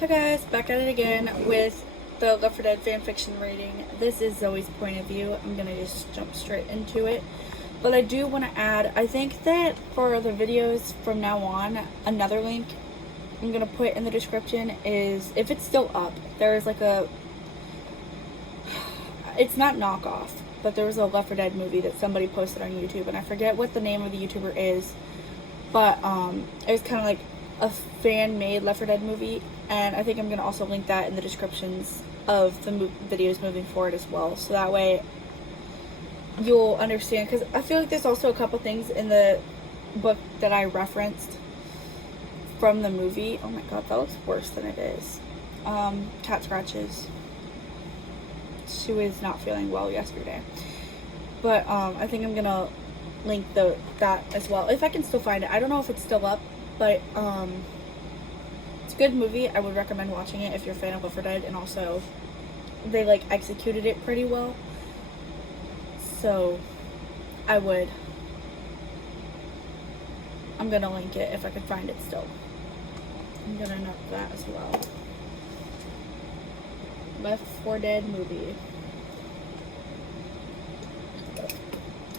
Hi guys, back at it again with the Left 4 Dead fanfiction rating. This is Zoe's point of view. I'm gonna just jump straight into it. But I do want to add, I think that for the videos from now on, another link I'm gonna put in the description is, if it's still up, there's like it's not knockoff, but there was a Left 4 Dead movie that somebody posted on YouTube, and I forget what the name of the YouTuber is, but it was kind of like a fan-made Left 4 Dead movie, and I think I'm going to also link that in the descriptions of the videos moving forward as well, so that way you'll understand, because I feel like there's also a couple things in the book that I referenced from the movie. Oh my god, that looks worse than it is. Cat scratches. She was not feeling well yesterday, but I think I'm going to link that as well, if I can still find it. I don't know if it's still up, but it's a good movie. I would recommend watching it if you're a fan of Left 4 Dead, and also they like executed it pretty well, so I'm gonna link it if I can find it still. I'm gonna note that as well. Left 4 Dead movie,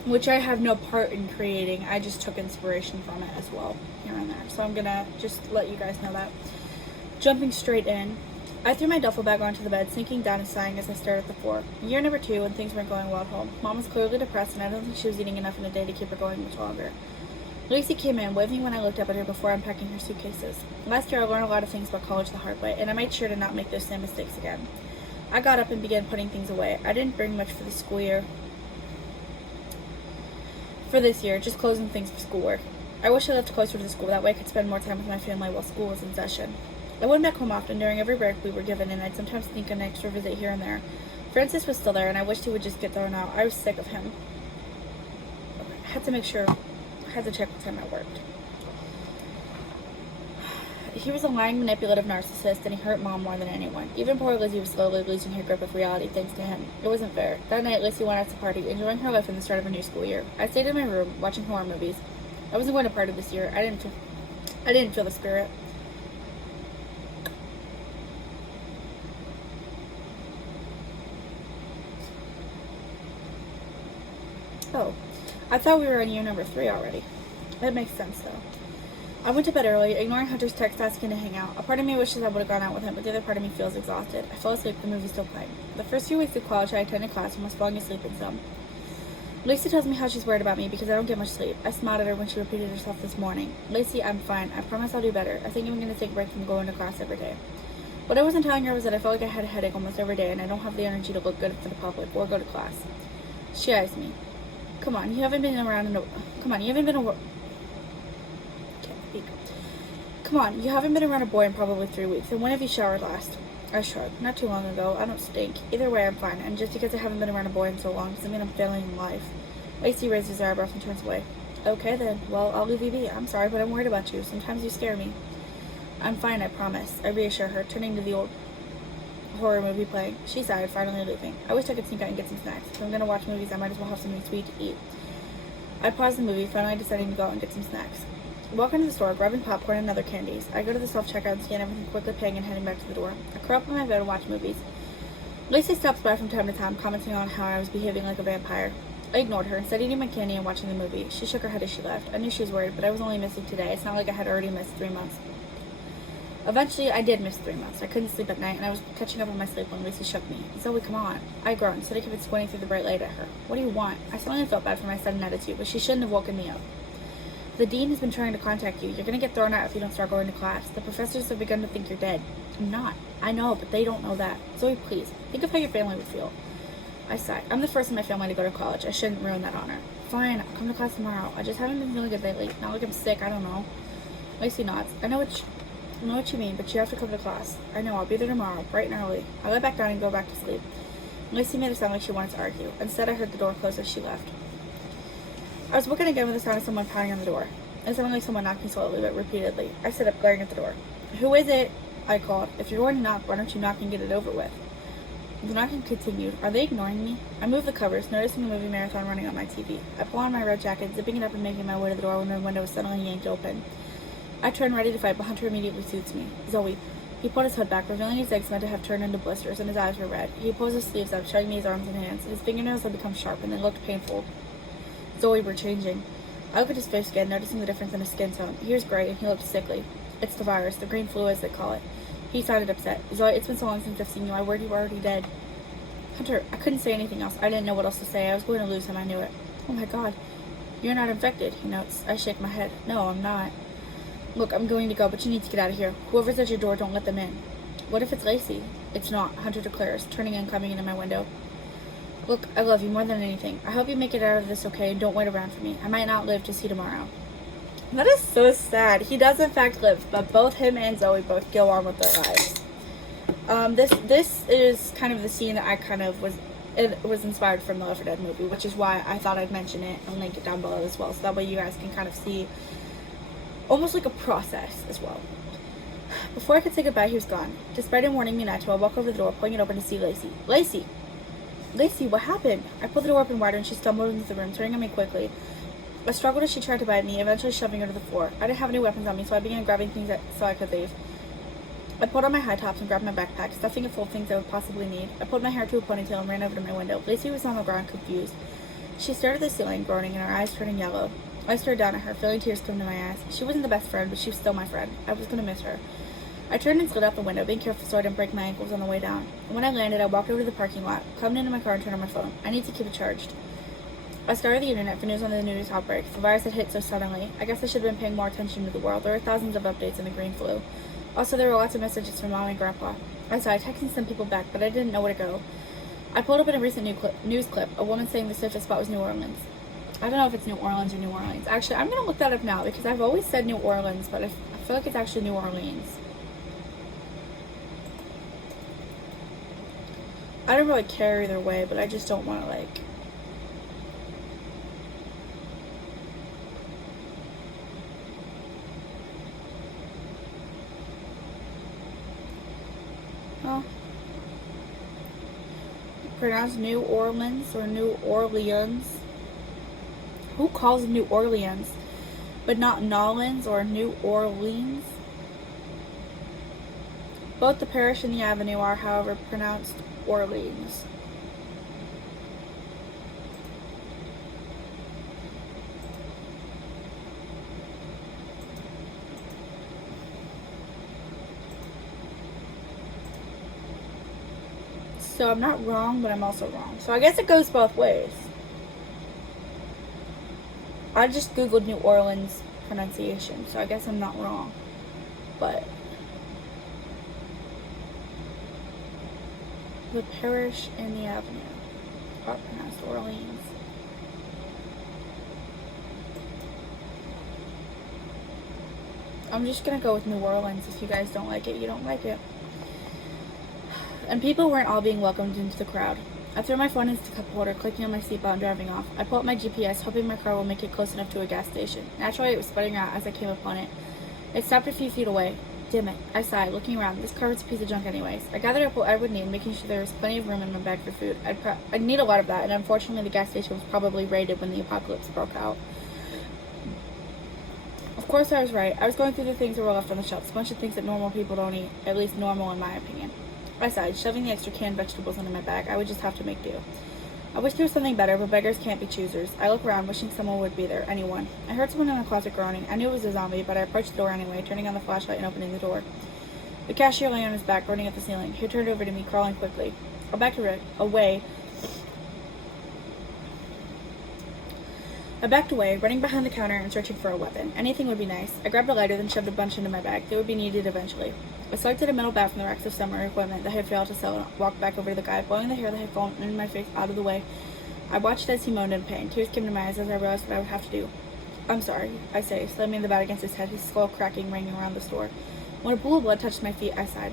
which I have no part in creating. I just took inspiration from it as well, here and there. So I'm gonna just let you guys know that. Jumping straight in, I threw my duffel bag onto the bed, sinking down and sighing as I stared at the floor. Year number 2, and things weren't going well at home. Mom was clearly depressed, and I don't think she was eating enough in a day to keep her going much longer. Lacey came in, waving when I looked up at her before unpacking her suitcases. Last year I learned a lot of things about college the hard way, and I made sure to not make those same mistakes again. I got up and began putting things away. I didn't bring much for the school year. For this year, just clothes and things for schoolwork. I wish I lived closer to the school, that way I could spend more time with my family while school was in session. I went back home often during every break we were given, and I'd sometimes sneak an extra visit here and there. Francis was still there, and I wished he would just get thrown out. I was sick of him. I had to check what time I worked. He was a lying, manipulative narcissist, and he hurt Mom more than anyone. Even poor Lizzie was slowly losing her grip of reality thanks to him. It wasn't fair. That night, Lizzie went out to party, enjoying her life in the start of a new school year. I stayed in my room, watching horror movies. I wasn't going to party this year. I didn't feel the spirit. Oh, I thought we were in year number 3 already. That makes sense, though. I went to bed early, ignoring Hunter's text asking to hang out. A part of me wishes I would have gone out with him, but the other part of me feels exhausted. I fell asleep, the movie still playing. The first few weeks of college, I attended class and was falling asleep in some. Lacey tells me how she's worried about me because I don't get much sleep. I smiled at her when she repeated herself this morning. Lacey, I'm fine. I promise I'll do better. I think I'm going to take a break from going to class every day. What I wasn't telling her was that I felt like I had a headache almost every day, and I don't have the energy to look good for the public or go to class. She eyes me. Come on, you haven't been around a boy in probably 3 weeks, and when have you showered last? I shrugged. Not too long ago. I don't stink. Either way, I'm fine, and just because I haven't been around a boy in so long doesn't mean I'm failing in life. Lacey raises her eyebrows and turns away. Okay then, well, I'll leave you be. I'm sorry, but I'm worried about you. Sometimes you scare me. I'm fine, I promise. I reassure her, turning to the old horror movie playing. She sighed, finally leaving. I wish I could sneak out and get some snacks. If I'm gonna watch movies, I might as well have something sweet to eat. I paused the movie, finally deciding to go out and get some snacks. Walk into the store, grabbing popcorn and other candies. I go to the self-checkout and scan everything, quickly paying and heading back to the door. I curl up on my bed and watch movies. Lacey stops by from time to time, commenting on how I was behaving like a vampire. I ignored her, instead eating my candy and watching the movie. She shook her head as she left. I knew she was worried, but I was only missing today. It's not like I had already missed 3 months. Eventually, I did miss 3 months. I couldn't sleep at night, and I was catching up on my sleep when Lacey shook me. Zoey, come on. I groaned, so I kept squinting through the bright light at her. What do you want? I suddenly felt bad for my sudden attitude, but she shouldn't have woken me up. The dean has been trying to contact you. You're going to get thrown out if you don't start going to class. The professors have begun to think you're dead. I'm not. I know, but they don't know that. Zoey, please, think of how your family would feel. I sighed. I'm the first in my family to go to college. I shouldn't ruin that honor. Fine, I'll come to class tomorrow. I just haven't been feeling good lately. Not like I'm sick, I don't know. Lacey nods. I know what you mean, but you have to come to class. I know, I'll be there tomorrow, bright and early. I lay back down and go back to sleep. Lacey made it sound like she wanted to argue. Instead, I heard the door close as she left. I was woken again with the sound of someone pounding on the door. It sounded like someone knocking slowly, but repeatedly. I stood up, glaring at the door. Who is it? I called. If you're going to knock, why don't you knock and get it over with? The knocking continued. Are they ignoring me? I moved the covers, noticing the movie marathon running on my TV. I pull on my red jacket, zipping it up and making my way to the door when the window was suddenly yanked open. I turn ready to fight, but Hunter immediately soothes me. Zoey, He pulled his hood back, revealing his legs meant to have turned into blisters, and his eyes were red. He pulled his sleeves up, showing me his arms and hands. His fingernails had become sharp, and they looked painful. Zoey were changing. I looked at his face again, noticing the difference in his skin tone. He was gray, and he looked sickly. It's the virus, the green flu, as they call it. He sounded upset. Zoey, it's been so long since I've seen you. I worried you were already dead. Hunter, I couldn't say anything else. I didn't know what else to say. I was going to lose him. I knew it. Oh my god. You're not infected, he notes. I shake my head. No, I'm not. Look, I'm going to go, but you need to get out of here. Whoever's at your door, don't let them in. What if it's Lacey? It's not, Hunter declares, turning and coming into my window. Look, I love you more than anything. I hope you make it out of this okay and don't wait around for me. I might not live to see tomorrow. That is so sad. He does in fact live, but both him and Zoey both go on with their lives. This is kind of the scene that it was inspired from the Left 4 Dead movie, which is why I thought I'd mention it and link it down below as well, so that way you guys can kind of see almost like a process as well. Before I could say goodbye, he was gone. Despite him warning me not to, I walk over the door, pulling it open to see Lacey. Lacey! Lacey, what happened? I pulled the door open wider and she stumbled into the room, turning on me quickly. I struggled as she tried to bite me, eventually shoving her to the floor. I didn't have any weapons on me, so I began grabbing things so I could leave. I pulled on my high tops and grabbed my backpack, stuffing it full of things I would possibly need. I pulled my hair to a ponytail and ran over to my window. Lacey was on the ground, confused. She stared at the ceiling, groaning, and her eyes turning yellow. I stared down at her, feeling tears come to my eyes. She wasn't the best friend, but she was still my friend. I was going to miss her. I turned and slid out the window, being careful so I didn't break my ankles on the way down. When I landed, I walked over to the parking lot, climbed into my car, and turned on my phone. I need to keep it charged. I scoured the internet for news on the news outbreak. The virus had hit so suddenly. I guess I should have been paying more attention to the world. There were thousands of updates on the green flu. Also, there were lots of messages from Mom and Grandpa. I texted some people back, but I didn't know where to go. I pulled up in a recent news clip, a woman saying the safest spot was New Orleans. I don't know if it's New Orleans or New Orleans. Actually, I'm going to look that up now because I've always said New Orleans, but I feel like it's actually New Orleans. I don't really care either way, but I just don't want to, well, pronounced New Orleans or New Orleans. Who calls it New Orleans, but not Nolans or New Orleans? Both the parish and the avenue are, however, pronounced Orleans. So I'm not wrong, but I'm also wrong. So I guess it goes both ways. I just googled New Orleans pronunciation, so I guess I'm not wrong. But the parish and the avenue are pronounced Orleans. I'm just gonna go with New Orleans. If you guys don't like it, you don't like it. And people weren't all being welcomed into the crowd. I threw my phone into the cup holder, clicking on my seatbelt and driving off. I pull up my GPS, hoping my car will make it close enough to a gas station. Naturally, it was sputting out as I came upon it. It stopped a few feet away. Damn it, I sighed, looking around. This car was a piece of junk anyways. I gathered up what I would need, making sure there was plenty of room in my bag for food. I'd need a lot of that, and unfortunately the gas station was probably raided when the apocalypse broke out. Of course I was right. I was going through the things that were left on the shelves, a bunch of things that normal people don't eat, at least normal in my opinion. I sighed, shoving the extra canned vegetables into my bag. I would just have to make do. I wish there was something better, but beggars can't be choosers. I look around, wishing someone would be there. Anyone. I heard someone in the closet groaning. I knew it was a zombie, but I approached the door anyway, turning on the flashlight and opening the door. The cashier lay on his back, groaning at the ceiling. He turned over to me, crawling quickly. I backed away, running behind the counter and searching for a weapon. Anything would be nice. I grabbed a lighter, then shoved a bunch into my bag. They would be needed eventually. I selected a metal bat from the racks of summer equipment that had failed to sell and walked back over to the guy, blowing the hair that had fallen in my face out of the way. I watched as he moaned in pain. Tears came to my eyes as I realized what I would have to do. I'm sorry, I say, slamming the bat against his head, his skull cracking, ringing around the store. When a pool of blood touched my feet, I sighed.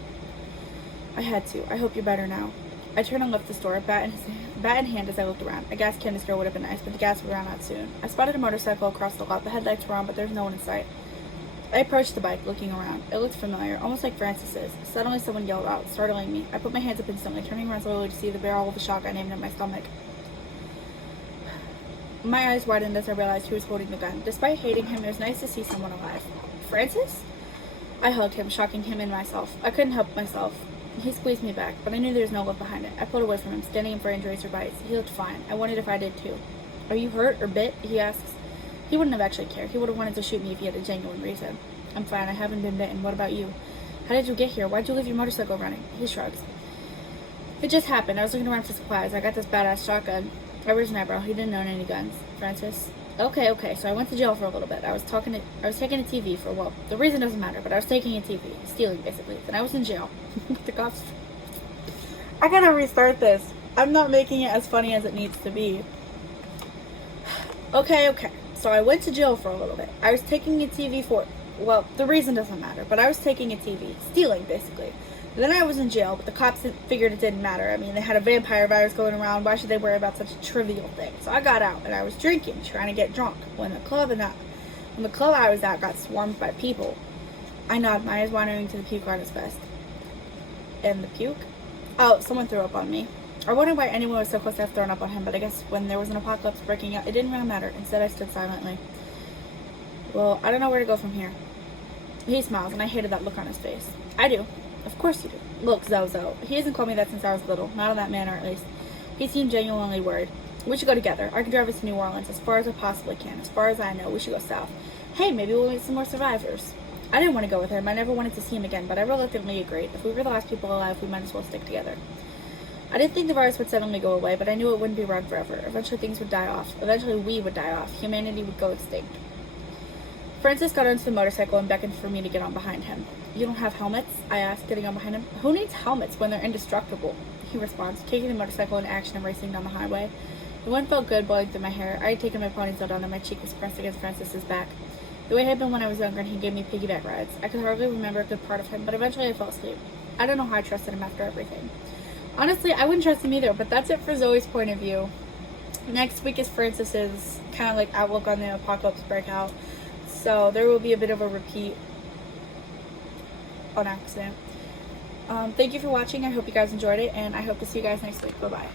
I had to. I hope you're better now. I turned and left the store, bat in hand as I looked around. A gas canister would have been nice, but the gas would run out soon. I spotted a motorcycle across the lot. The headlights were on, but there was no one in sight. I approached the bike, looking around. It looked familiar, almost like Francis's. Suddenly someone yelled out, startling me. I put my hands up instantly, turning around slowly to see the barrel of the shotgun aimed at my stomach. My eyes widened as I realized who was holding the gun. Despite hating him, it was nice to see someone alive. Francis? I hugged him, shocking him and myself. I couldn't help myself. He squeezed me back, but I knew there was no love behind it. I pulled away from him, standing in for injuries or bites. He looked fine. I wondered if I did too. Are you hurt or bit? He asks. He wouldn't have actually cared. He would have wanted to shoot me if he had a genuine reason. I'm fine. I haven't been bitten. What about you? How did you get here? Why'd you leave your motorcycle running? He shrugs. It just happened. I was looking around for supplies. I got this badass shotgun. I raised an eyebrow. He didn't own any guns. Francis. Okay. So I went to jail for a little bit. I was taking a TV for, well, the reason doesn't matter, but I was taking a TV. Stealing, basically. Then I was in jail. The cops. I gotta restart this. I'm not making it as funny as it needs to be. Okay. So I went to jail for a little bit. I was taking a TV for, well, the reason doesn't matter, but I was taking a TV. Stealing, basically. Then I was in jail, but the cops figured it didn't matter. I mean, they had a vampire virus going around. Why should they worry about such a trivial thing? So I got out, and I was drinking, trying to get drunk. When the club I was at got swarmed by people, I nodded, my eyes wandering to the puke artist vest. And the puke? Oh, someone threw up on me. I wondered why anyone was so close to have thrown up on him, but I guess when there was an apocalypse breaking out, it didn't really matter. Instead, I stood silently. Well, I don't know where to go from here. He smiles, and I hated that look on his face. I do. Of course you do. Look, Zozo. He hasn't called me that since I was little. Not in that manner, at least. He seemed genuinely worried. We should go together. I can drive us to New Orleans as far as I possibly can. As far as I know, we should go south. Hey, maybe we'll meet some more survivors. I didn't want to go with him. I never wanted to see him again, but I reluctantly agreed. If we were the last people alive, we might as well stick together. I didn't think the virus would suddenly go away, but I knew it wouldn't be around forever. Eventually things would die off. Eventually we would die off. Humanity would go extinct. Francis got onto the motorcycle and beckoned for me to get on behind him. You don't have helmets? I asked, getting on behind him. Who needs helmets when they're indestructible? He responds, taking the motorcycle in action and racing down the highway. The wind felt good blowing through my hair. I had taken my ponytail down and my cheek was pressed against Francis's back. The way it had been when I was younger and he gave me piggyback rides. I could hardly remember a good part of him, but eventually I fell asleep. I don't know how I trusted him after everything. Honestly, I wouldn't trust him either, but that's it for Zoe's point of view. Next week is Francis's kind of like outlook on the apocalypse breakout. So there will be a bit of a repeat on accident. Thank you for watching. I hope you guys enjoyed it, and I hope to see you guys next week. Bye-bye.